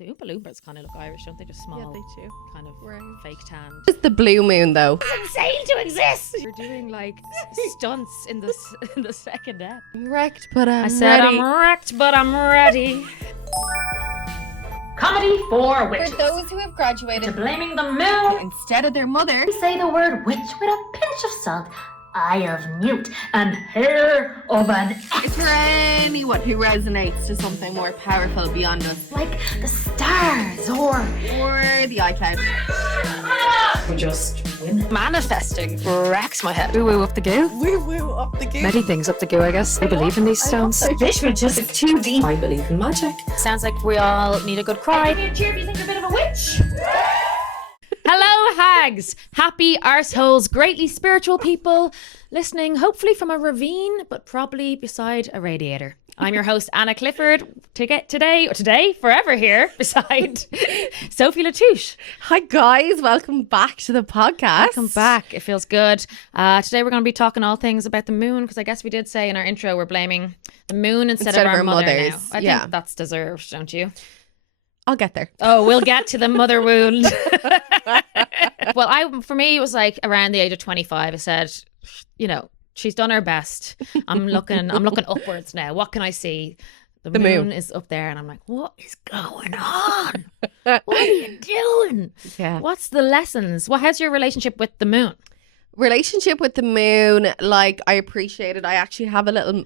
The Oompa Loompas kind of look Irish, don't they? Just small, Yeah, they do. kind of fake tan. It's the blue moon, though. It's insane to exist. You're doing like stunts in the second ep. I'm wrecked, but I'm I said ready. I'm wrecked, but I'm ready. Comedy for witches. For those who have graduated To blaming the moon. instead of their mother, We say the word witch with a pinch of salt, eye of newt, and hair of an Is there anyone who resonates to something more powerful beyond us? like the stars or Or the iCloud? we just win. Manifesting wrecks my head. Woo woo up the goo. Woo up the goose. Many things up the goo, I guess. I believe in these stones. This was just too deep. I believe in magic. Sounds like we all need a good cry. Give me a cheer if you think you're a bit of a witch. Hello, hags! Happy arseholes, greatly spiritual people listening, hopefully from a ravine, but probably beside a radiator. I'm your host, Anna Clifford, today, forever here, beside Sophie La Touche. Hi guys, welcome back to the podcast. Welcome back. It feels good. Today we're going to be talking all things about the moon, because I guess we did say in our intro we're blaming the moon instead of our mother now. I think that's deserved, don't you? I'll get there. Oh, we'll get to the mother wound. Well, for me, it was like around the age of 25. I said, you know, she's done her best. I'm looking upwards now. What can I see? The moon is up there, and I'm like, what is going on? What are you doing? Yeah. What's the lessons? How's your relationship with the moon? Relationship with the moon, like I appreciate it. I actually have a little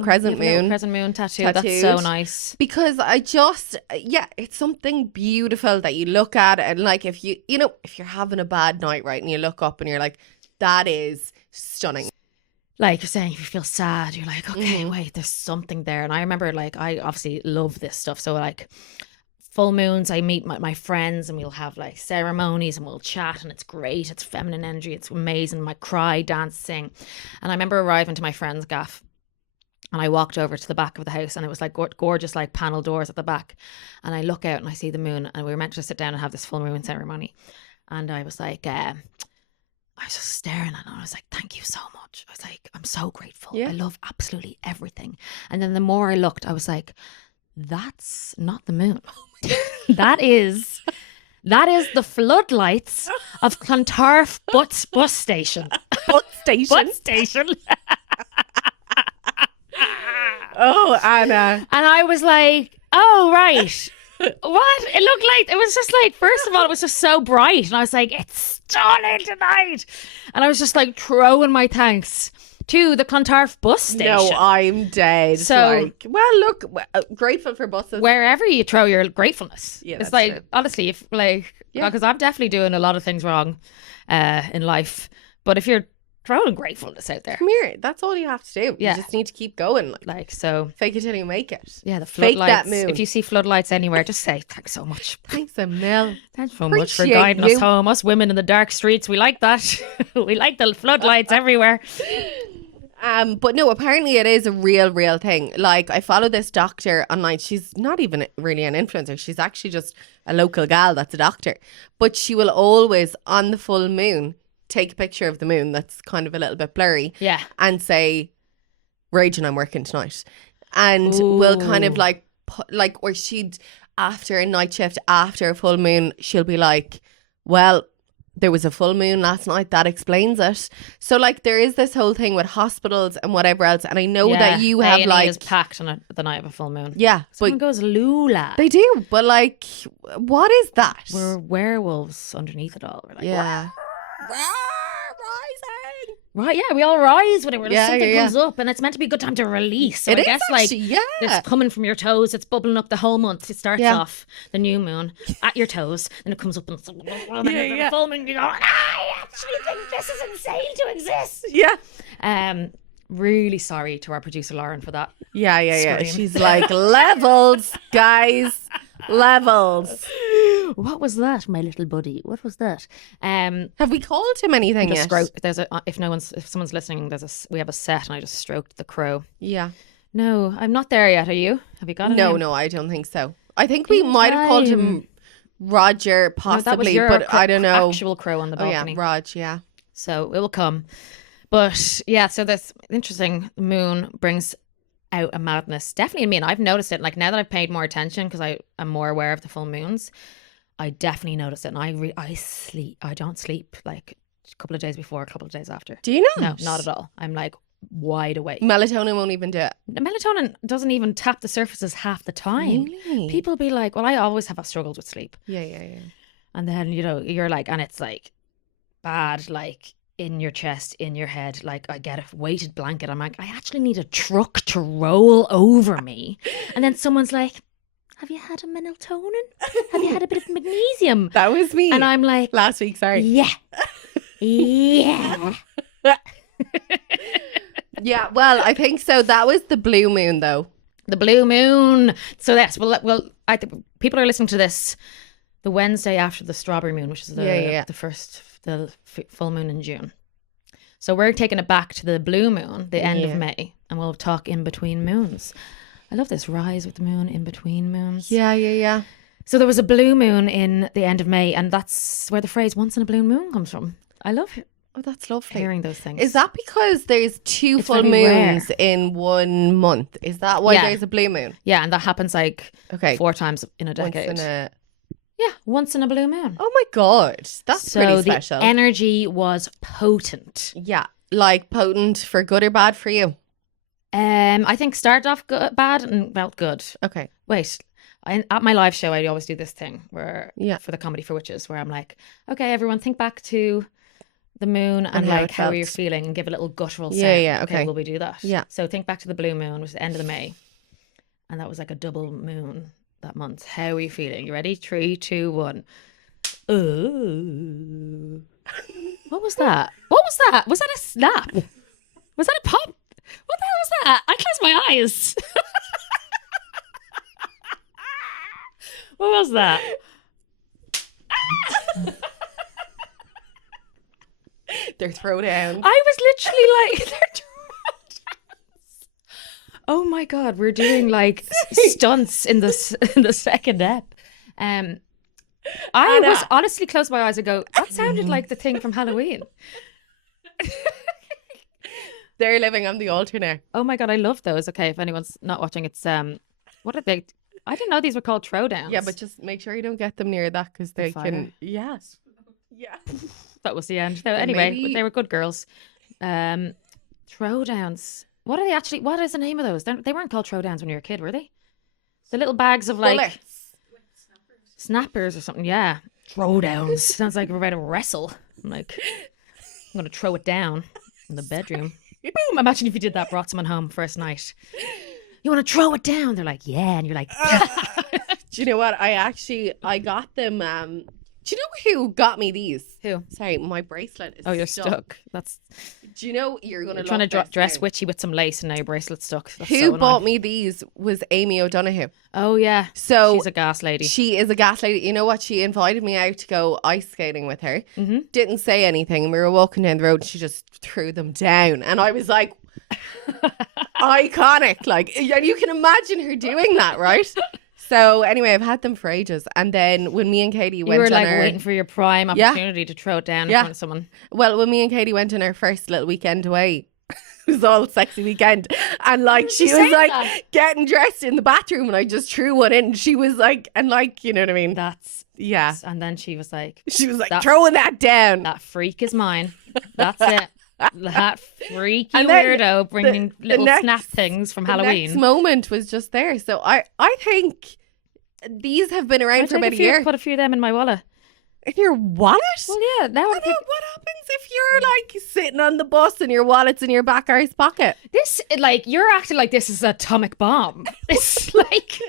crescent moon. Crescent moon tattoo. That's so nice. Because it's something beautiful that you look at, and like if you're having a bad night, right, and you look up and you're like, that is stunning. Like you're saying, if you feel sad, you're like, okay, wait, there's something there. And I remember, like, I obviously love this stuff. So like full moons, I meet my friends and we'll have like ceremonies and we'll chat, and it's great. It's feminine energy. It's amazing. I cry, dance, sing. And I remember arriving to my friend's gaff, and I walked over to the back of the house, and it was like gorgeous, like panel doors at the back. And I look out and I see the moon, and we were meant to sit down and have this full moon ceremony. And I was like, I was just staring at it, and I was like, thank you so much. I was like, I'm so grateful. Yeah. I love absolutely everything. And then the more I looked, I was like, that's not the moon. that is the floodlights of Clontarf bus station. Butt station. Bus station. Oh, Anna. And I was like, oh, right. What? It looked like, it was just like, first of all, it was just so bright. And I was like, it's stunning tonight. And I was just like throwing my thanks to the Clontarf bus station. No, I'm dead. So- look, grateful for buses. Wherever you throw your gratefulness. Yeah, it's that's like, true. honestly, if like, Yeah. because I'm definitely doing a lot of things wrong in life. But if you're throwing gratefulness out there, Come here. That's all you have to do. Yeah. You just need to keep going. like, so Fake it till you make it. yeah, the Fake that floodlights. moon. If you see floodlights anywhere, just say thanks so much. Thanks a mil. Thanks so much for Appreciate guiding you. us home. Us women in the dark streets, we like that. We like the floodlights everywhere. But no, apparently it is a real thing. Like, I follow this doctor online. She's not even really an influencer. She's actually just a local gal that's a doctor. But she will always, on the full moon, take a picture of the moon that's kind of a little bit blurry Yeah. and say, Raging, I'm working tonight. And we'll kind of Ooh. like, or she'd, after a night shift, after a full moon, she'll be like, well, there was a full moon last night. That explains it. So like there is this whole thing with hospitals and whatever else. And I know that you have A&E like, is packed on the night of a full moon. yeah, Someone but goes Lula. they do. But like, what is that? We're werewolves underneath it all. We're like, Yeah. right, yeah, we all rise whenever Yeah, something yeah, comes up, and it's meant to be a good time to release. So It I is guess actually, like yeah. it's coming from your toes, it's bubbling up the whole month. It starts Yeah. off the new moon at your toes, and it comes up and yeah. the full moon. You go, I actually think this is insane to exist. Yeah. Really sorry to our producer Lauren for that. Yeah. Scream. She's like, levels, guys. Levels. What was that, my little buddy? What was that? Have we called him anything Just yet? stroke. There's a if someone's listening, we have a set, and I just stroked the crow. Yeah. No, I'm not there yet. Are you? Have you got it? No, I don't think so. I think we might have called him Roger, No, that was possibly, your but I don't know. Actual crow on the Oh yeah, balcony. Raj, yeah. So it will come. But yeah, so this interesting moon brings out of madness. Definitely in me. And I've noticed it. Like now that I've paid more attention because I am more aware of the full moons, I definitely notice it. And I sleep. I don't sleep like a couple of days before, a couple of days after. Do you not? No, not at all. I'm like wide awake. Melatonin won't even do it. The melatonin doesn't even tap the surfaces half the time. Really? People be like, well, I always have struggled with sleep. Yeah. And then, you know, you're like, and it's like bad, like in your chest, in your head. Like I get a weighted blanket. I'm like, I actually need a truck to roll over me. And then someone's like, have you had a melatonin? Have you had a bit of magnesium? That was me. And I'm like, last week, sorry. yeah. Yeah. Yeah, well, I think so. That was the blue moon, though. The blue moon. So yes, well, I think people are listening to this the Wednesday after the strawberry moon, which is the first, full moon in June. So we're taking it back to the blue moon, the end of May, and we'll talk in between moons. I love this rise with the moon, in between moons. Yeah. So there was a blue moon in the end of May, and that's where the phrase "once in a blue moon" comes from. I love Oh, that's lovely. hearing those things. Is that because there's two It's full very moons rare. in 1 month? Is that why Yeah. there's a blue moon? Yeah, and that happens like Okay. 4 times in a Once decade. in a... Yeah, once in a blue moon. Oh my God. That's So pretty the special. energy was potent. Yeah. Like potent for good or bad for you? I think started off bad and felt good. Okay. Wait, at my live show, I always do this thing where, Yeah. for the Comedy for Witches, where I'm like, okay, everyone, think back to the moon and how like it how you're felt. feeling, and give a little guttural sound. Yeah, okay. Will we do that? Yeah. So think back to the blue moon, which was the end of the May, and that was like a double moon that month. How are you feeling? You ready? 3, 2, 1. Ooh. What was that? What was that? Was that a snap? Was that a pop? What the hell was that? I closed my eyes. What was that? They're throwdowns. I was literally like, they're throwdowns. Oh my God, we're doing like stunts in the second ep. I Anna. was honestly closed my eyes and go, that sounded like the thing from Halloween. They're living on the altar now. Oh my God, I love those. Okay, if anyone's not watching, it's what are they? I didn't know these were called throwdowns. Yeah, but just make sure you don't get them near that because they fire. can... Yes. Yeah. that was the end. Anyway, maybe- they were good girls. Throwdowns. What are they actually? What is the name of those? They weren't called throwdowns when you were a kid, were they? The little bags of like Bullets. snappers or something. Yeah, throwdowns. Sounds like we're about to wrestle. I'm like, I'm gonna throw it down in the bedroom. Boom! Imagine if you did that, brought someone home first night. You want to throw it down? They're like, yeah, and you're like, Do you know what? I got them. Do you know who got me these? who? Sorry, my bracelet is Oh, you're stuck. That's Do you know you're going to you're trying to dress witchy with some lace, and now your bracelet's stuck. That's Who so bought annoying. me these was Amy O'Donoghue. Oh yeah, So she's a gas lady. she is a gas lady. You know what? She invited me out to go ice skating with her. Mm-hmm. Didn't say anything. And we were walking down the road and she just threw them down. And I was like, iconic. Like, and you can imagine her doing that, right? So anyway, I've had them for ages. And then when me and Katie You went were on like our... waiting for your prime Yeah. opportunity to throw it down in Yeah. front of someone. Well, when me and Katie went on our first little weekend away, it was all sexy weekend. And like, she was saying like that? getting dressed in the bathroom and I just threw one in. And she was like, and like, you know what I mean? That's Yeah. And then she was like, She was like, That- throwing that down. "That freak is mine. That's it. That freaky And then weirdo bringing the little next- snap things from The Halloween." next moment was just there. So I think these have been around I'd for take about a year. Put a few of them in my wallet. In your wallet? Well, yeah. Now And then what happens if you're like sitting on the bus and your wallet's in your back arse pocket? this, like, you're acting like this is an atomic bomb. It's like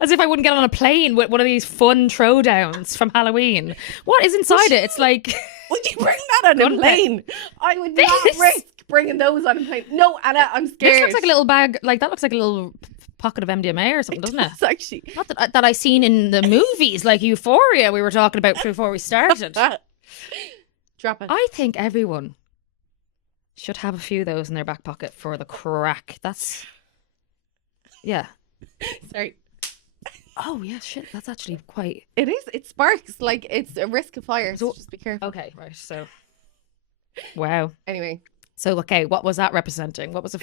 as if I wouldn't get on a plane with one of these fun throwdowns from Halloween. What is inside it? It's like Would you bring that on a Gunpowder. plane? I would not This- risk bringing those on a plane. No, Anna, I'm scared. this looks like a little bag. Like that looks like a little pocket of MDMA or something, doesn't it? It's actually... Not that I seen in the movies, like Euphoria, we were talking about before we started. Drop it. I think everyone should have a few of those in their back pocket for the crack. That's yeah. Sorry. Oh yeah, shit. That's actually quite It is. It sparks. Like, it's a risk of fire. So just be careful. okay. Right. So, wow. Anyway. So okay, what was that representing? What was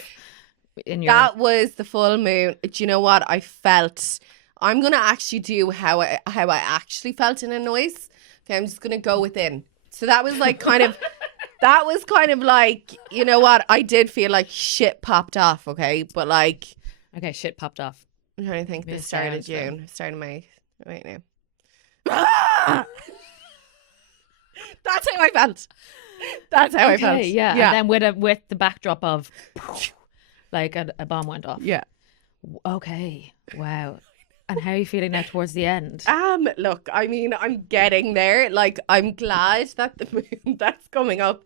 in your? That was the full moon. Do you know what I felt? I'm gonna actually do how I actually felt in a noise. Okay, I'm just gonna go within. So that was like kind of that was kind of like, you know what? I did feel like shit popped off, okay? But like Okay, shit popped off. I'm trying to think Give me the a start of sound, so. June. Start of May. Right now. Ah! That's how I felt. That's how I felt. Okay, yeah. And then with the backdrop of like a bomb went off. Yeah. Okay. Wow. And how are you feeling now towards the end? Look, I mean, I'm getting there. Like, I'm glad that the moon that's coming up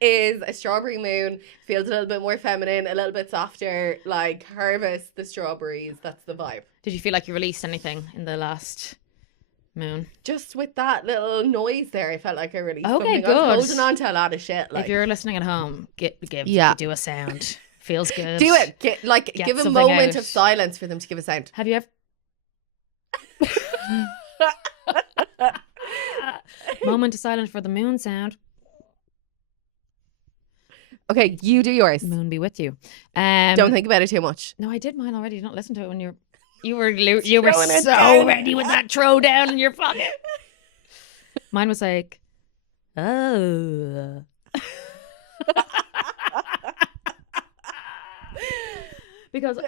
is a strawberry moon. Feels a little bit more feminine, a little bit softer. Like, harvest the strawberries. That's the vibe. Did you feel like you released anything in the last moon? Just with that little noise there, I felt like I released Okay, something. good. I was holding on to a lot of shit. Like, If you're listening at home, do a sound. Feels good. do it. Give a something moment out. of silence for them to give a sound. Have you ever? Moment of silence for the moon sound. Okay, you do yours. Moon be with you. Don't think about it too much. No, I did mine already. You don't listen to it when you were Throwing it so down. ready with that throw down in your pocket. Mine was like, oh. Because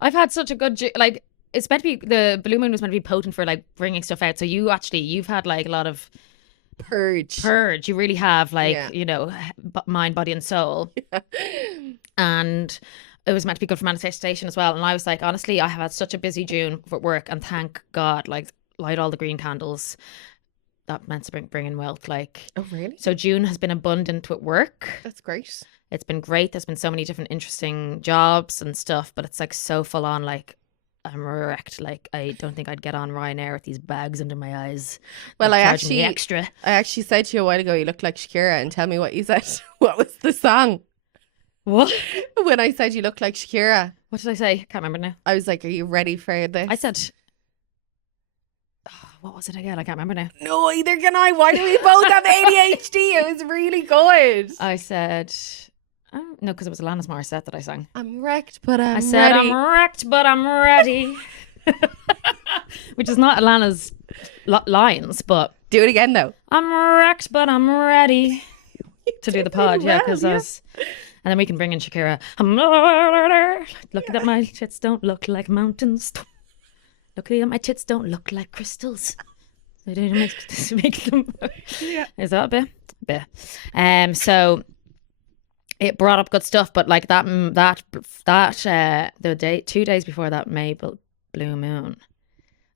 I've had such a good like it's meant to be the blue moon was meant to be potent for like bringing stuff out. So you've had like a lot of Purge. You really have like Yeah. you know mind, body, and soul. And it was meant to be good for manifestation as well. And I was like, honestly, I have had such a busy June for work, and thank God, like light all the green candles. That meant to bring in wealth. Like, Oh, really? so June has been abundant with work. That's great. It's been great. There's been so many different interesting jobs and stuff, but it's like so full on. Like, I'm wrecked. Like, I don't think I'd get on Ryanair with these bags under my eyes. Well, Like, I charging me actually extra. said to you a while ago, you look like Shakira, and tell me what you said. What was the song? What? When I said you look like Shakira, What did I say? Can't remember now. I was like, are you ready for this? I said, what was it again? I can't remember now. no, either can I. Why do we both have ADHD? It was really good. I said, oh, no, because it was Alanis Morissette that I sang. I'm wrecked, but I'm I said, ready. I'm wrecked, but I'm ready. Which is not Alana's lines, but Do it again, though. I'm wrecked, but I'm ready to do the pod. Yeah, well, because yeah. I was. And then we can bring in Shakira. Look at my tits don't look like mountains. Look at my tits don't look like crystals. They don't make them. Yeah. Is that a bit? So it brought up good stuff, but like the day 2 days before that blue moon,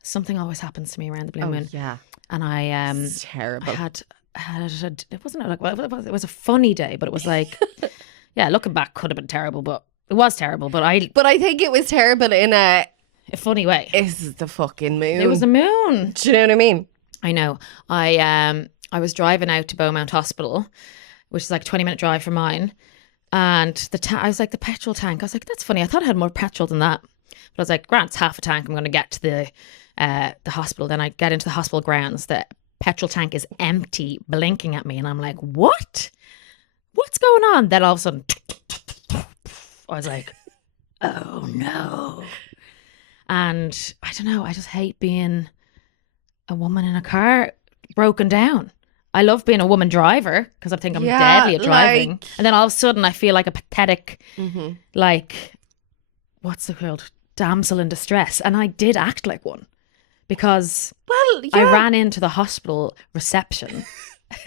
something always happens to me around the blue moon, yeah. and I It's terrible. it wasn't like it was a funny day, but it was like yeah, looking back could have been terrible, but it was terrible, but But I think it was terrible in a, funny way. is the fucking moon. It was the moon. Do you know what I mean? I know. I was driving out to Beaumont Hospital, which is like a 20-minute drive from mine, and I was like, the petrol tank. I was like, that's funny. I thought I had more petrol than that, but I was like, Grant's half a tank. I'm going to get to the hospital. Then I get into the hospital grounds. The petrol tank is empty, blinking at me, and I'm like, what? What's going on? Then all of a sudden, I was like, oh no. And I don't know, I just hate being a woman in a car broken down. I love being a woman driver because I think I'm deadly at driving. like- And then all of a sudden I feel like a pathetic, Mm-hmm. like, what's the called? Damsel in distress. And I did act like one because Well, yeah. I ran into the hospital reception.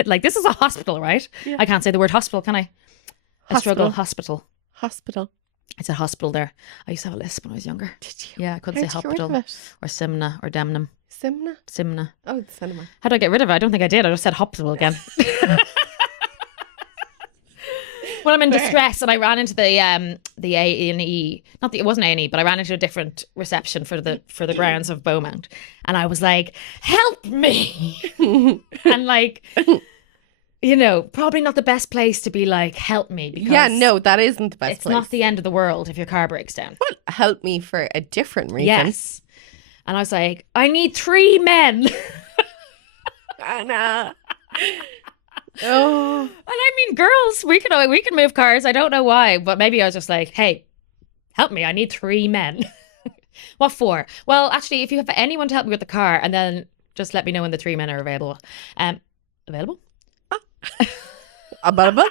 Like, this is a hospital, right? Yeah. I can't say the word hospital, can I? I struggle. Hospital. Hospital. It's a hospital there. I used to have a lisp when I was younger. Did you? Yeah, I couldn't say How'd you get rid hospital of it? or Simna or Demnum. Simna? Simna. Oh, it's cinema. How do I get rid of it? I don't think I did. I just said hospital again. When I'm in distress and I ran into the A&E, it wasn't A&E, but I ran into a different reception for the grounds of Beaumont, and I was like, "Help me!" And like, you know, probably not the best place to be like, "Help me," because Yeah, no, that isn't the best it's place. not the end of the world if your car breaks down. Well, help me for a different reason. Yes, and I was like, "I need 3 men." Anna. Oh. And I mean, girls, we can move cars. I don't know why, but maybe I was just like, hey, help me. I need 3 men. What for? Well, actually, if you have anyone to help me with the car, and then just let me know when the 3 men are available. Available?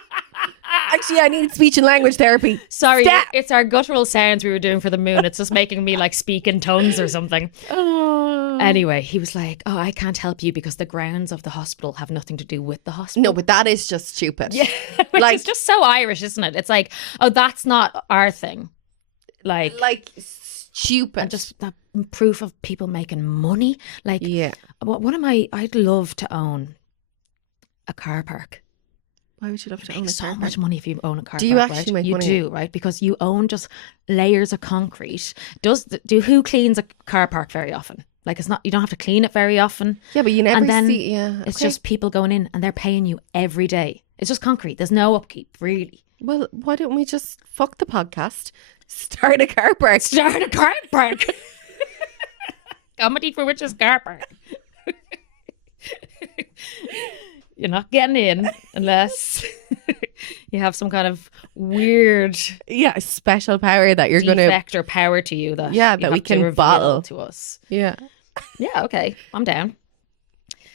Actually, I need speech and language therapy. Sorry, Stop. it's our guttural sounds we were doing for the moon. It's just making me like speak in tongues or something. Oh. Anyway, he was like, oh, I can't help you because the grounds of the hospital have nothing to do with the hospital. No, but that is just stupid. Yeah, which Like- is just so Irish, isn't it? It's like, oh, that's not our thing. Like stupid. and just that proof of people making money. Like, yeah. I'd love to own a car park. Why would you love to own Make a so car much park? money if you own a car Do you park, actually right? make You money? do, right? Because you own just layers of concrete. Who cleans a car park very often? Like, it's not, you don't have to clean it very often. Yeah, but you never And then see. Yeah, It's okay. just people going in and they're paying you every day. It's just concrete. There's no upkeep, really. Well, why don't we just fuck the podcast? Start a car park. Start a car park. Comedy for Witches car park. You're not getting in unless you have some kind of weird Yeah, special power that you're going to. defect or power to you that Yeah, you that we have to can reveal bottle. to us. Yeah. Yeah, okay, I'm down.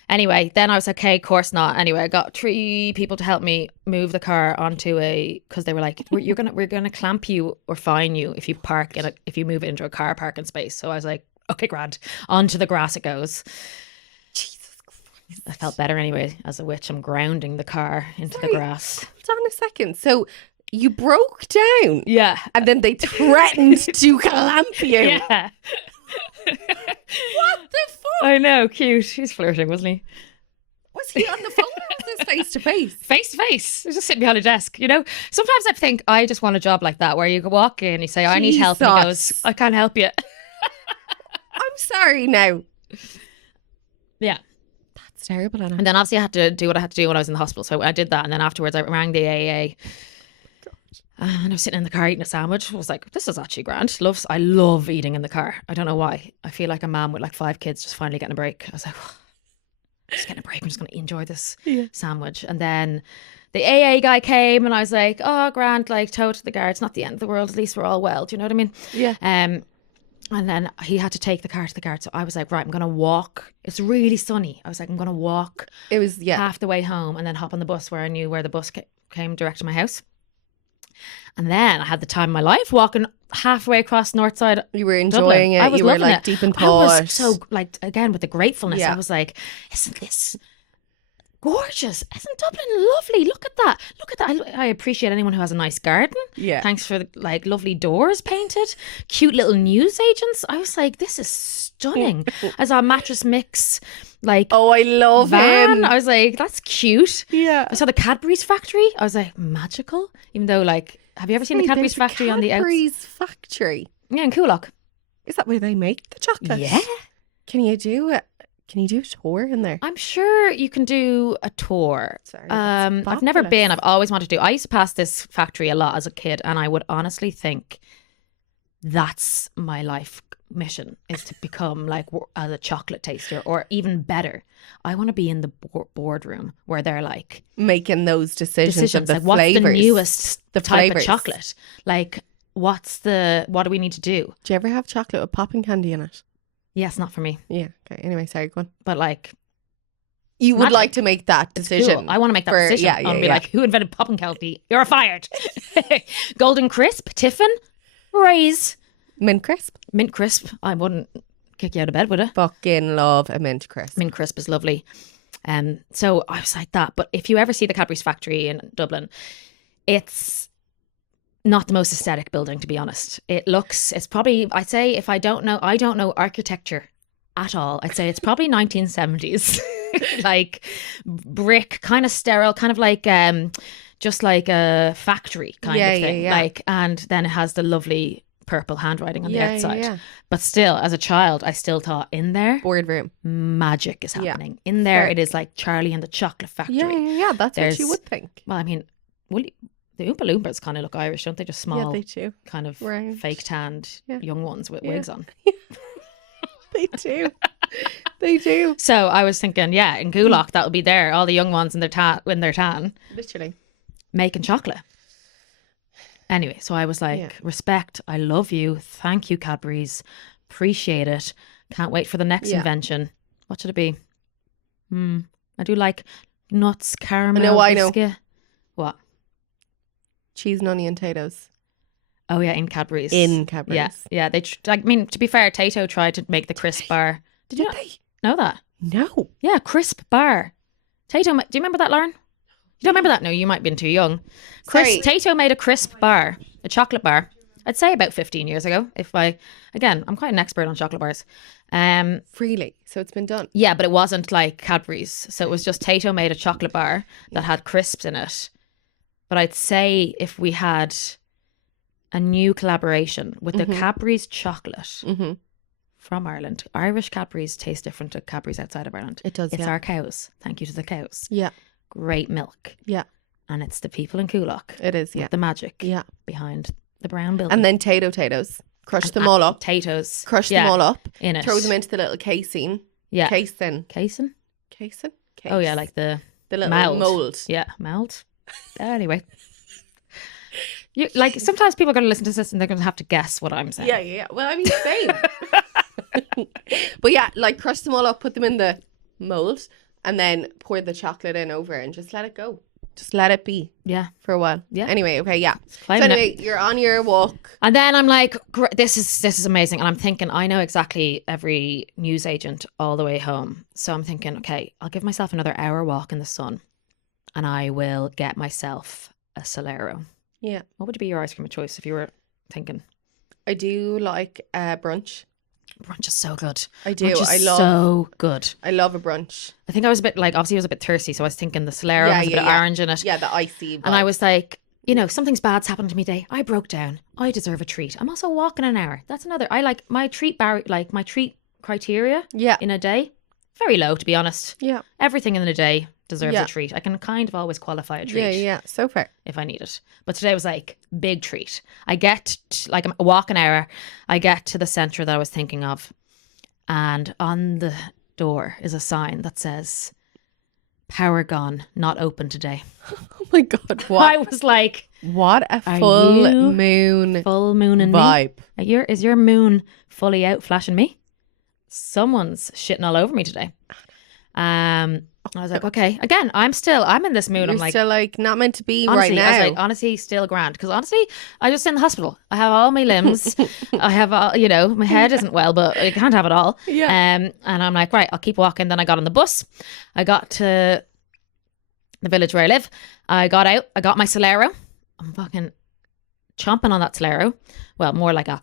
Anyway, then I was like, okay, of course not. Anyway, I got 3 people to help me move the car onto because they were like, we're gonna clamp you or fine you if you move it into a car parking space. So I was like, okay, grand. Onto the grass it goes. Jesus Christ. I felt better anyway. As a witch, I'm grounding the car into Sorry. the grass. Hold on a second. So you broke down Yeah, and then they threatened to clamp you. yeah. What the fuck? I know, cute. He's flirting, wasn't he? Was he on the phone or was this face to face? Face to face. He was just sitting behind a desk, you know? Sometimes I think I just want a job like that where you can walk in, you say, I need help. And he goes, Jesus. I can't help you. I'm sorry now. Yeah. That's terrible, Anna. And then obviously I had to do what I had to do when I was in the hospital. So I did that. And then afterwards I rang the AA. And I was sitting in the car eating a sandwich. I was like, this is actually grand. I love eating in the car. I don't know why. I feel like a mom with like 5 kids just finally getting a break. I was like, I'm just getting a break. I'm just going to enjoy this sandwich. And then the AA guy came and I was like, oh, grand, like tow it to the guard. It's not the end of the world. At least we're all well. Do you know what I mean? Yeah. And then he had to take the car to the guard. So I was like, right, I'm going to walk. It's really sunny. I was like, I'm going to walk It was, yeah. half the way home and then hop on the bus where I knew where the bus came direct to my house. And then I had the time of my life walking halfway across north side. You were Dublin. enjoying it. I was You were loving like it. deep in I thought. was so like, again, with the gratefulness, Yeah. I was like, isn't this gorgeous? Isn't Dublin lovely? Look at that. Look at that. I appreciate anyone who has a nice garden. Yeah. Thanks for like lovely doors painted, cute little newsagents. I was like, this is stunning. I saw a mattress mix, like Oh, I love van. him. I was like, that's cute. Yeah. I saw the Cadbury's factory. I was like, magical. Even though, like, have you ever seen the Wait, Cadbury's there's a factory on the outside? Cadbury's factory. Yeah, in Coolock. Is that where they make the chocolate? Yeah. Can you do it? Can you do a tour in there? I'm sure you can do a tour. Sorry, that's I've never fabulous. been. I've always wanted to. I used to pass this factory a lot as a kid, and I would honestly think that's my life mission is to become like as a chocolate taster, or even better. I want to be in the boardroom where they're like Making those decisions of the like what's flavors. the newest The type flavours. of chocolate? Like what do we need to do? Do you ever have chocolate with popping candy in it? Yes, not for me, Yeah. Okay. Anyway, sorry, go on. but like You would Magic. like to make that it's decision. cool. I want to make that for- decision. yeah, I want yeah, to be yeah. like, who invented popping candy? You're fired. Golden crisp, Tiffin, Raise, Mint crisp. mint crisp. I wouldn't kick you out of bed, would I? Fucking love a mint crisp. Mint crisp is lovely. So I was like that. But if you ever see the Cadbury's factory in Dublin, it's not the most aesthetic building, to be honest. It's probably, I'd say, if I don't know architecture at all, I'd say it's probably 1970s. Like brick, kind of sterile, kind of like just like a factory kind Yeah, of yeah, thing. yeah. Like, and then it has the lovely purple handwriting on the Yeah, yeah, outside. yeah. But still, as a child, I still thought in there Boardroom. magic is Yeah. happening. In there, Fair. it is like Charlie and the Chocolate Factory. Yeah, yeah, yeah. That's what There's- you would think. Well, I mean, the Oompa Loompas kind of look Irish, don't they? Just Yeah, small, they do. kind of Right. fake tanned Yeah. young ones with Yeah. wigs on. They do. They do. So I was thinking, yeah, in Coolock, that would be there. All the young ones in their tan, Literally. making chocolate. Anyway, so I was like, Yeah. respect, I love you. Thank you, Cadbury's. Appreciate it. Can't wait for the next Yeah. invention. What should it be? I do like nuts, caramel, I know. biscuit. What? Cheese and onion potatoes. Oh yeah, in Cadbury's. In Cadbury's. Yeah, yeah. I mean, to be fair, Tato tried to make the crisp bar. Did you not know that? No. Yeah, crisp bar. Tato, do you remember that, Lauren? You don't remember that? No, you might have been too young. Sorry. Tato made a crisp bar, a chocolate bar. I'd say about 15 years ago. Again, I'm quite an expert on chocolate bars. Really? So it's been done. Yeah, but it wasn't like Cadbury's. So it was just Tato made a chocolate bar that had crisps in it. But I'd say if we had a new collaboration with the Cadbury's chocolate from Ireland, Irish Cadbury's taste different to Cadbury's outside of Ireland. It does, It's yeah. our cows. Thank you to the cows. Yeah. Great milk. Yeah. And it's the people in Coolock. It is, with yeah. the magic Yeah. behind the brown building. And then potatoes. Crush them all up. Potatoes. Crush them all up. in it. Throw them into the little casing. Yeah. Casing. Casing? Casing? Oh yeah, like the little mold. mold. Yeah, mold. Anyway. You, like sometimes people are going to listen to this and they're going to have to guess what I'm saying. Yeah. Well, I mean, same. But yeah, like crush them all up, put them in the mold, and then pour the chocolate in over and just let it go. Just let it be Yeah. for a while. Yeah. Anyway, okay, yeah. So Claiming it. anyway, you're on your walk. And then I'm like, this is amazing. And I'm thinking, I know exactly every newsagent all the way home. So I'm thinking, okay, I'll give myself another hour walk in the sun and I will get myself a Solero. Yeah. What would be your ice cream of choice if you were thinking? I do like brunch. Brunch is so good. I do. Brunch is I love so good. I love a brunch. I think I was a bit like, obviously I was a bit thirsty. So I was thinking the Solero has a bit of orange in it. Yeah, the icy And I vibe. was like, you know, something's bad's happened to me today. I broke down. I deserve a treat. I'm also walking an hour. That's another. I like my treat my treat criteria Yeah. in a day. Very low, to be honest. Yeah. Everything in a day deserves Yeah. a treat. I can kind of always qualify a treat Yeah. So fair. if I need it. But today was like big treat. I get like a walk an hour. I get to the centre that I was thinking of, and on the door is a sign that says, "Power gone, not open today." Oh my god. I was like, What a Are full you moon full moon and vibe. me. Is your moon fully out flashing me? Someone's shitting all over me today. I was like, okay. Again, I'm in this mood. You're I'm like, still like not meant to be honestly, right I was now. like, honestly, still grand. Because honestly, I just in the hospital. I have all my limbs. I have all, my head isn't well, but I can't have it all. Yeah. And I'm like, right, I'll keep walking. Then I got on the bus. I got to the village where I live. I got out. I got my Solero. I'm fucking chomping on that Solero. Well, more like a.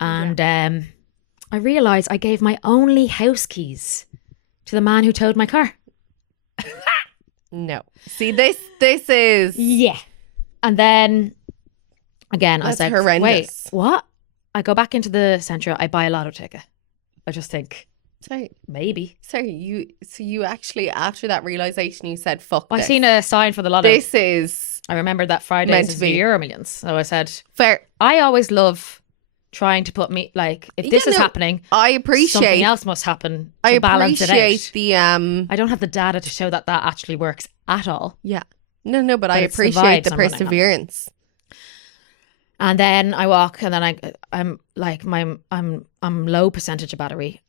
And I realised I gave my only house keys to the man who towed my car. No. See, this is Yeah. And then again, I was That's like, horrendous. wait, what? I go back into the centre. I buy a lotto ticket. I just think sorry. maybe. You actually after that realization you said fuck I this. seen a sign for the lotto. This is I remembered that Fridays meant is to the be. Euro Millions. So I said, fair. I always love trying to put me like if this Yeah, is no, happening, I something appreciate else must happen to I balance it appreciate out. the I don't have the data to show that actually works at all. yeah. No, but I it's the appreciate vibes the I'm running on. perseverance. And then I walk, and then I'm like I'm low percentage of battery.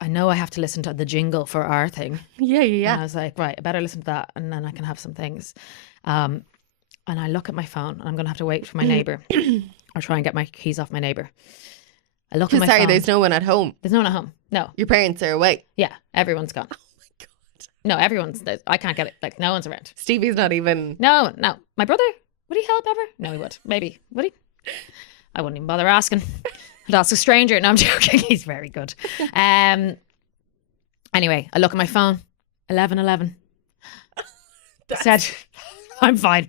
I know I have to listen to the jingle for our thing. Yeah. And I was like, right, I better listen to that, and then I can have some things. And I look at my phone, and I'm gonna have to wait for my neighbour, or try and get my keys off my neighbour. I look at my Sorry, phone. there's no one at home. There's no one at home. No, Your parents are away. yeah, everyone's gone. Oh my god. No, I can't get it. Like no one's around. Stevie's not even No. My brother, would he help ever? No, he would. Maybe. Would he? I wouldn't even bother asking. I'd ask a stranger. No, I'm joking. He's very good. Anyway, I look at my phone. 11:11. Said, I'm fine.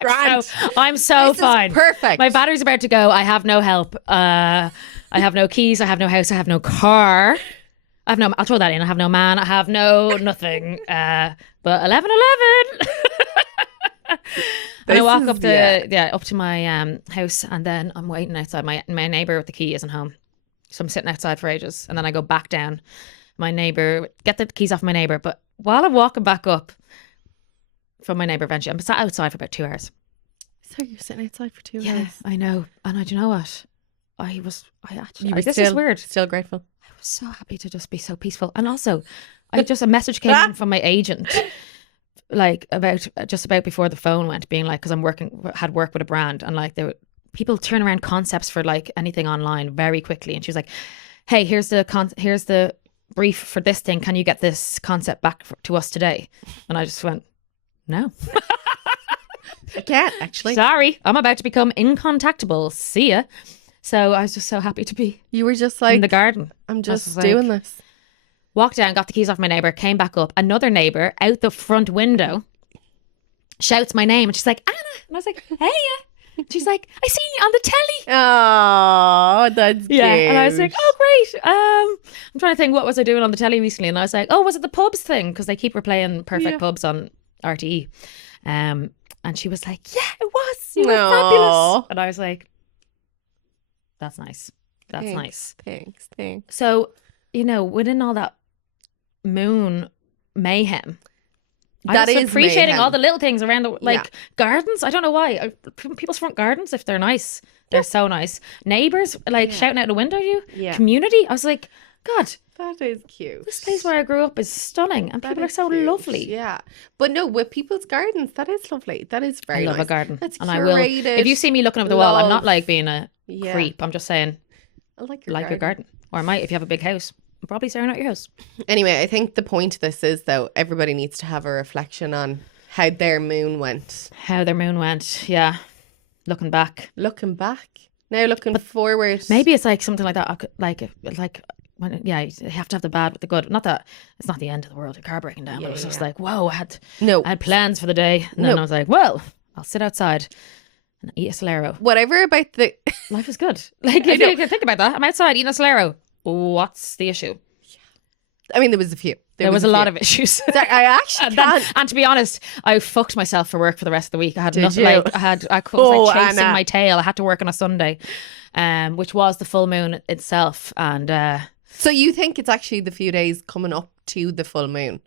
Grand. I'm so This is fine. perfect. My battery's about to go. I have no help. I have no keys. I have no house. I have no car. I'll throw that in. I have no man. I have no nothing. But 11:11. And I This walk is- up to my house, and then I'm waiting outside. My neighbour with the key isn't home, so I'm sitting outside for ages. And then I go back down, my neighbour, get the keys off my neighbour. But while I'm walking back up from my neighbour, eventually, I'm sat outside for about 2 hours. So you're sitting outside for 2 hours. Yeah, I know. And do you know what? I actually, You were this still, is weird. Still grateful. I was so happy to just be so peaceful. And also, a message came in from my agent, like just about before the phone went, being like, because had worked with a brand, and like people turn around concepts for like anything online very quickly. And she was like, hey, here's the brief for this thing. Can you get this concept back to us today? And I just went, no. I can't, actually. Sorry, I'm about to become incontactable. See ya. So I was just so happy to be You were just like, in the garden. I'm just like- doing this. Walked down, got the keys off my neighbour, came back up. Another neighbour out the front window shouts my name, and she's like, Anna. And I was like, hey. She's like, I seen you on the telly. Oh, that's cute. Yeah. And I was like, oh, great. I'm trying to think, what was I doing on the telly recently? And I was like, oh, was it the pubs thing? Because they keep replaying Perfect Pubs on RTE. And she was like, yeah, it was. You were fabulous. And I was like, that's nice. That's nice. Thanks. So, within all that moon mayhem, That I was is appreciating mayhem. all the little things around the gardens. I don't know why. People's front gardens, if they're nice, they're so nice. Neighbours shouting out the window at you. Yeah. Community. I was like, God, That is cute. this place where I grew up is stunning, and That people are is so cute. lovely. Yeah. But no, with people's gardens, that is lovely. That is very I love nice. a garden, That's and I will. curated. If you see me looking over the wall, I'm not love. like being a Yeah. creep. I'm just saying, I like your garden, or I might if you have a big house. I'm probably staring at your house. Anyway, I think the point of this is, though, everybody needs to have a reflection on how their moon went. How their moon went, yeah. Looking back, Looking back. Now looking forward. maybe it's like something like that. Like when, you have to have the bad with the good. Not that it's not the end of the world, your car breaking down, but it was just like, whoa, I had plans for the day, and then I was like, well, I'll sit outside and eat a Solero. Whatever about the... Life is good. Like, if you can think about that, I'm outside eating a Solero. What's the issue? I mean, there was a few. There was a lot of issues. I actually And, then- can't. and to be honest, I fucked myself for work for the rest of the week. I had Did nothing. you? Like I was Oh, like chasing Anna. my tail. I had to work on a Sunday, which was the full moon itself. And So you think it's actually the few days coming up to the full moon?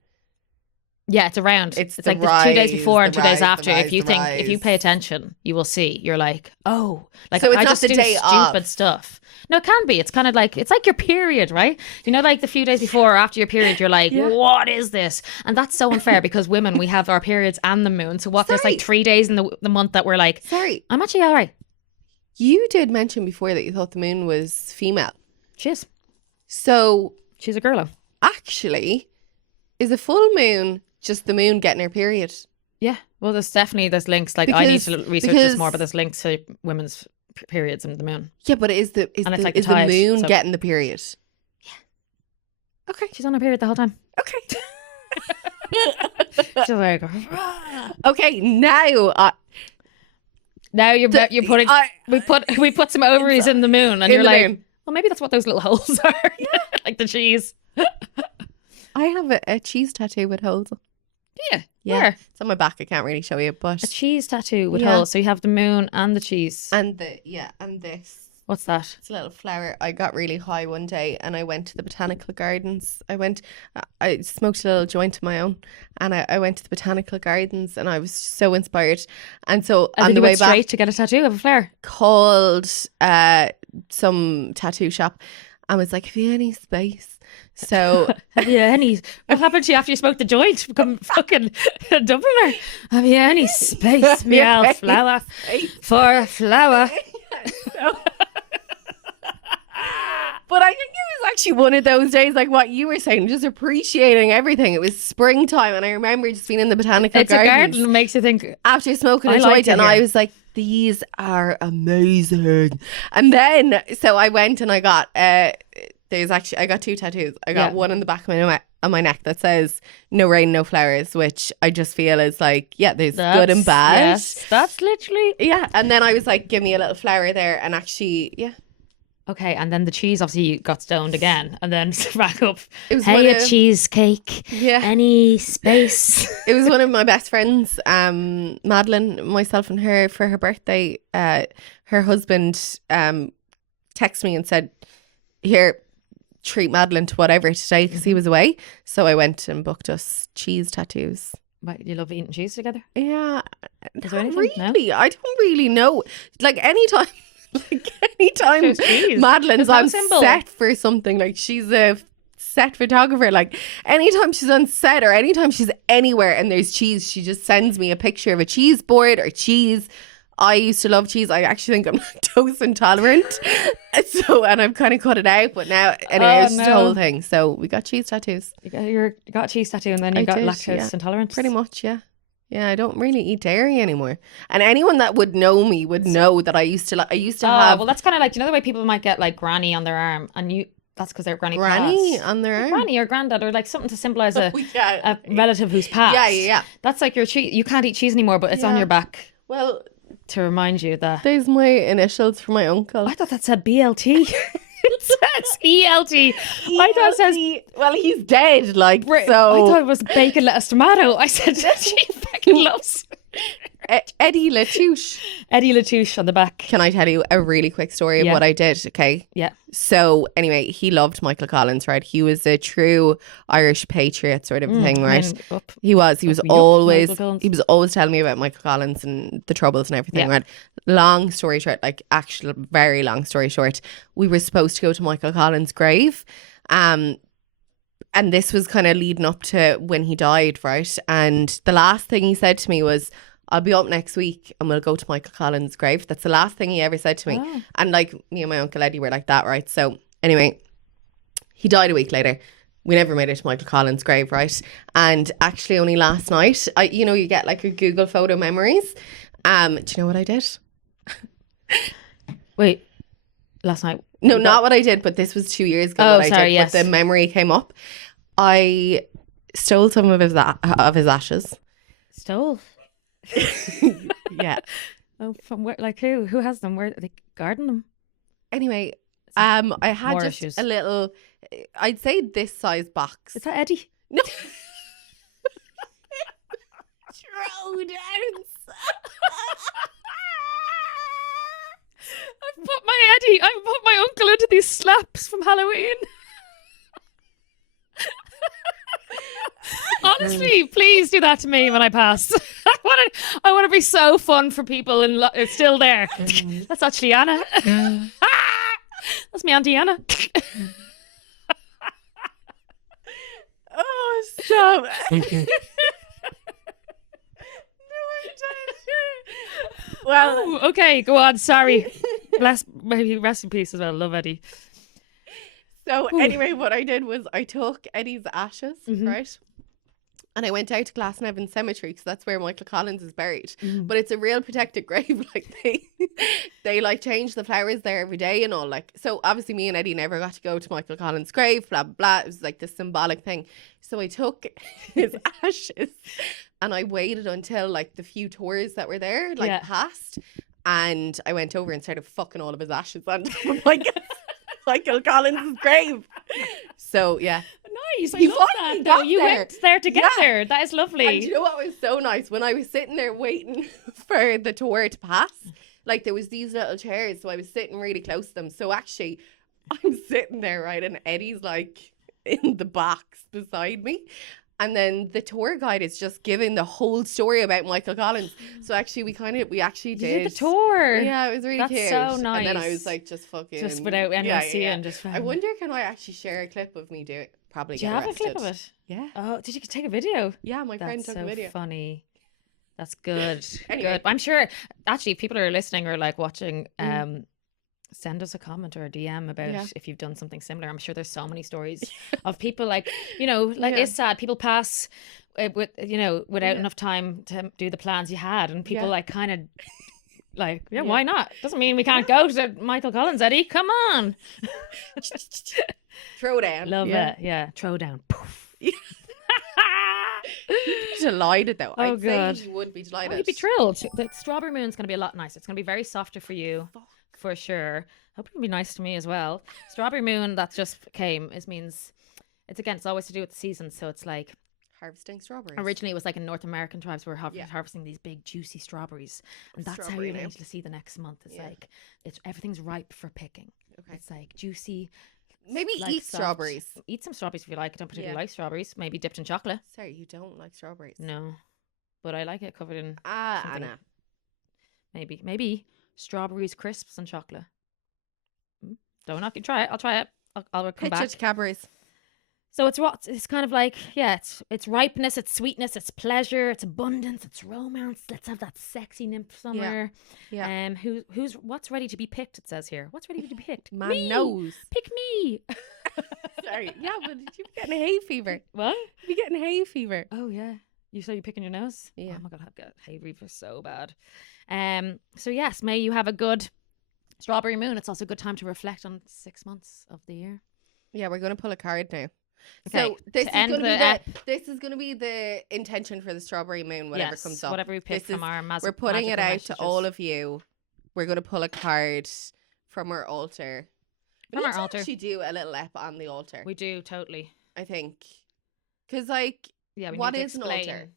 yeah, it's around. It's It's the like the 2 days rise, before the and 2 days rise, the after. rise, If you the think, if you rise. pay attention, you will see. You're like, oh, like So it's I not just the do day stupid of. stuff. No, it can be. It's kind of like it's like your period, right? Like the few days before or after your period, you're like, what is this? And that's so unfair because women, we have our periods and the moon. So what? There's Sorry. like 3 days in the month that we're like, Sorry. I'm actually all right. You did mention before that you thought the moon was female. She is. So She's a girlo. actually, is a full moon just the moon getting her period? Yeah. Well, there's links. Like I need to research this more, because- but there's links to women's periods and the moon. Yeah, but is the And it's like the is the tide, moon so- getting the period? Okay. She's on her period the whole time. Okay. She's like, Okay, now now you're putting we put some ovaries in the moon, and In you're the like, moon. well, maybe that's what those little holes are, like the cheese. I have a cheese tattoo with holes. Yeah, Yeah. Where? It's on my back. I can't really show you, but A cheese tattoo with Yeah. holes. So you have the moon and the cheese. and this. What's that? It's a little flower. I got really high one day and I went to the botanical gardens. I smoked a little joint of my own and I went to the botanical gardens and I was so inspired. And so And on then the you way went back, straight to get a tattoo of a flower. called some tattoo shop and was like, have you any space? So Have you any? What happened to you after you smoked the joint? Become fucking a Dubliner. Have you any space, me Yeah. old flower, for a flower? But I think it was actually one of those days, like what you were saying, just appreciating everything. It was springtime, and I remember just being in the botanical It's a gardens garden. Makes you think. after smoking I a liked joint, it and I here. was like, "These are amazing." And then, so I went and I got I got 2 tattoos. I got Yeah. one on the back of my neck that says "No rain, no flowers," which I just feel is like, yeah, there's good and bad. Yes, that's literally. Yeah, and then I was like, "Give me a little flower there," and actually, yeah. Okay, and then the cheese obviously you got stoned again, and then back up. It was Hey, one a of- cheesecake. Yeah. Any space? It was one of my best friends, Madeline, myself and her, for her birthday. Her husband texted me and said, here, treat Madeline to whatever today because he was away. So I went and booked us cheese tattoos. Right, you love eating cheese together? Yeah. Is there Not anything? No? really. I don't really know. Like anytime That's just cheese. Madeline's There's no on symbol. set for something, like she's a set photographer, like anytime she's on set or anytime she's anywhere and there's cheese, she just sends me a picture of a cheese board or cheese. I used to love cheese. I actually think I'm lactose intolerant. And I've kind of cut it out. But now, anyway, it's just a whole thing. So we got cheese tattoos. You got a cheese tattoo and then you got lactose intolerance? Pretty much, yeah. Yeah, I don't really eat dairy anymore. And anyone that would know me would know that I used to have... well, that's kind of like, you know the way people might get like granny on their arm and that's because they're granny passed. on their arm? Granny or granddad or like something to symbolise a Yeah. relative who's passed. Yeah. That's like your cheese. You can't eat cheese anymore, but it's on your back Well... to remind you that. There's my initials for my uncle. I thought that said BLT. It says ELT. I thought it says. Well, he's dead, like, so. I thought it was bacon, lettuce, tomato. I said, she fucking loves. Eddie La Touche. Eddie La Touche on the back. Can I tell you a really quick story of what I did? Okay. Yeah. So anyway, he loved Michael Collins, right? He was a true Irish patriot sort of thing, right? He was always telling me about Michael Collins and the troubles and everything, right? Long story short, like actual very long story short, we were supposed to go to Michael Collins' grave. And this was kind of leading up to when he died, right? And the last thing he said to me was, I'll be up next week and we'll go to Michael Collins' grave. That's the last thing he ever said to me. Oh. And like me and my Uncle Eddie were like that, right? So anyway, he died a week later. We never made it to Michael Collins' grave, right? And actually only last night, you get like a Google photo memories. Do you know what I did? Wait, last night? No, not what I did, but this was 2 years ago. Oh, what sorry, I did, yes. But the memory came up. I stole some of his ashes. Stole? Yeah. Oh, from where? Like who? Who has them? Where they garden them? Anyway, I had More just issues. a little, I'd say this size box. Is that Eddie? No. Throwdowns. I put my uncle into these slaps from Halloween. Honestly, please do that to me when I pass. I want to be so fun for people and it's still there. That's actually Anna. That's my Auntie Anna. Oh, stop. Well, Oh, okay, go on. Sorry. Maybe rest in peace as well. Love Eddie. so anyway, what I did was I took Eddie's ashes, right? And I went out to Glasnevin Cemetery because that's where Michael Collins is buried. But it's a real protected grave. Like they like change the flowers there every day and all. Like, so obviously me and Eddie never got to go to Michael Collins' grave, blah, blah, blah. It was like this symbolic thing. So I took his ashes and I waited until like the few tours that were there passed. And I went over and started fucking all of his ashes on top of Michael Collins' grave. So yeah. Nice. I You love finally that. Though. got You there. went there together. Yeah. That is lovely. And do you know what was so nice? When I was sitting there waiting for the tour to pass, like there was these little chairs, so I was sitting really close to them. So actually, I'm sitting there, right, and Eddie's like in the box beside me. And then the tour guide is just giving the whole story about Michael Collins. So actually, we actually You did did the tour. Yeah, it was really That's cute. so nice. And then I was like, just fucking, Just without anyone seeing, just I wonder, can I actually share a clip of me do it? Probably. Do you get have a clip of arrested. it? Yeah. Oh, did you take a video? Yeah, my friend That's took so a video. funny. That's good. Anyway. Good. I'm sure actually if people are listening or like watching, send us a comment or a DM about if you've done something similar. I'm sure there's so many stories of people like, it's sad. People pass without enough time to do the plans you had, and people like kind of like, why not? Doesn't mean we can't go to Michael Collins, Eddie. Come on. Throwdown. Love it. Yeah. Throw down. Poof. He'd be delighted though. Oh, I'd God. say he would be delighted. You'd be thrilled. The strawberry moon's going to be a lot nicer. It's going to be very softer for you, for sure. Hope it'll be nice to me as well. Strawberry moon that just came means it's always to do with the season. So it's like harvesting strawberries. originally it was like in North American tribes were harvesting these big juicy strawberries, and that's how Strawberry you're now. going to see the next month. It's like everything's ripe for picking. Okay. It's like juicy, Maybe eat soft. strawberries. Eat some strawberries if you like. I don't particularly Yeah. like strawberries. Maybe dipped in chocolate. Sorry, you don't like strawberries. No, but I like it covered in something. Anna. Maybe strawberries, crisps, and chocolate. Don't knock it. Try it. I'll try it. I'll come Pitch back. it to Cadbury's. So it's kind of like, yeah, it's ripeness, it's sweetness, it's pleasure, it's abundance, it's romance. Let's have that sexy nymph somewhere. Yeah. What's ready to be picked? It says here. What's ready to be picked? Man Me! knows. Pick me. Sorry. Yeah, but did you be getting hay fever? What? You be getting hay fever. Oh yeah. You say you're picking your nose? Yeah. Oh my god, I've got hay fever so bad. So yes, may you have a good strawberry moon. It's also a good time to reflect on 6 months of the year. Yeah, we're going to pull a card now. Okay, So this is to end going to the be ep- this is going to be the intention for the strawberry moon, whatever Yes, comes up. whatever we pick This from is- our We're putting it magical out messages. to all of you. We're going to pull a card from our altar. We From need our to altar. actually do a little ep on the altar. We do totally. I think, because like, Yeah. We what need to is an explain. altar?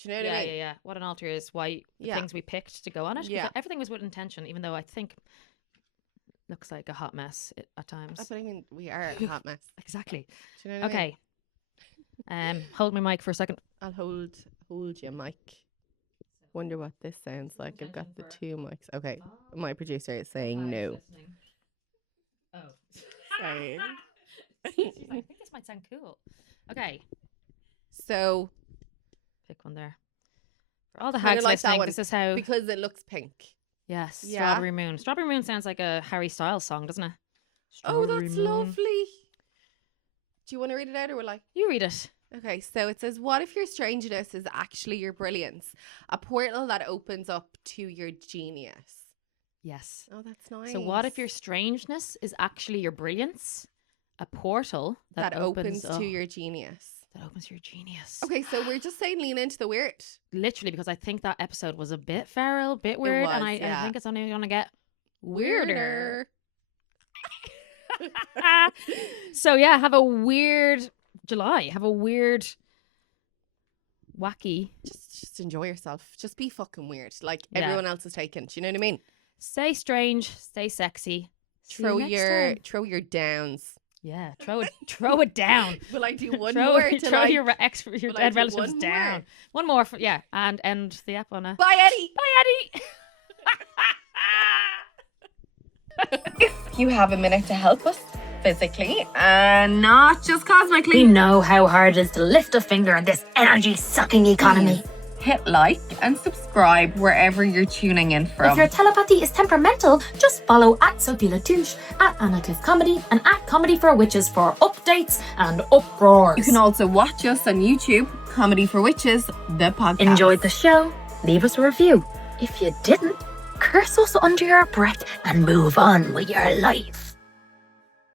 Do you know what I mean? Yeah. What an altar is, why the Yeah. things we picked to go on it. 'Cause Yeah. everything was with intention, even though I think looks like a hot mess at times. But I mean, we are a hot mess. Exactly. Do you know what I mean? Okay. Hold my mic for a second. I'll hold you, Mike. Wonder what this sounds like. I've got the two mics. Okay, my producer is saying no. Oh. Sorry. She's like, I think this might sound cool. Okay. So, Pick one there. For all the Kinda hags like that listening, one, this is how. because it looks pink. Yes. Yeah. Strawberry Moon. Strawberry Moon sounds like a Harry Styles song, doesn't it? Oh, Strawberry that's Moon. lovely. Do you want to read it out or will I? You read it. Okay, so it says, what if your strangeness is actually your brilliance? A portal that opens up to your genius. Yes. Oh, that's nice. So what if your strangeness is actually your brilliance? A portal that opens up, to your genius? that opens your genius. Okay, so we're just saying lean into the weird. Literally, because I think that episode was a bit feral, a bit weird, and was, I yeah. think it's only going to get weirder. So yeah, have a weird July. Have a weird, wacky. Just enjoy yourself. Just be fucking weird. Like Yeah. everyone else is taken. Do you know what I mean? Stay strange. Stay sexy. See you Throw next your time. downs. Yeah. Throw it down. Will I do one throw more to throw like, your will I dead do relatives one more? down. One more for and end the app on a. Bye, Eddie. Bye, Eddie. If you have a minute to help us physically and not just We cosmically, know how hard it is to lift a finger in this energy-sucking economy. hit like and subscribe wherever you're tuning in If from. your telepathy is temperamental, just follow at Sophie La Touche, at Anna Cliff Comedy, and at Comedy for Witches for updates and uproars. You can also watch us on YouTube, Comedy for Witches, the podcast. Enjoyed the show? Leave us a review. If you didn't, curse us under your breath and move on with your life.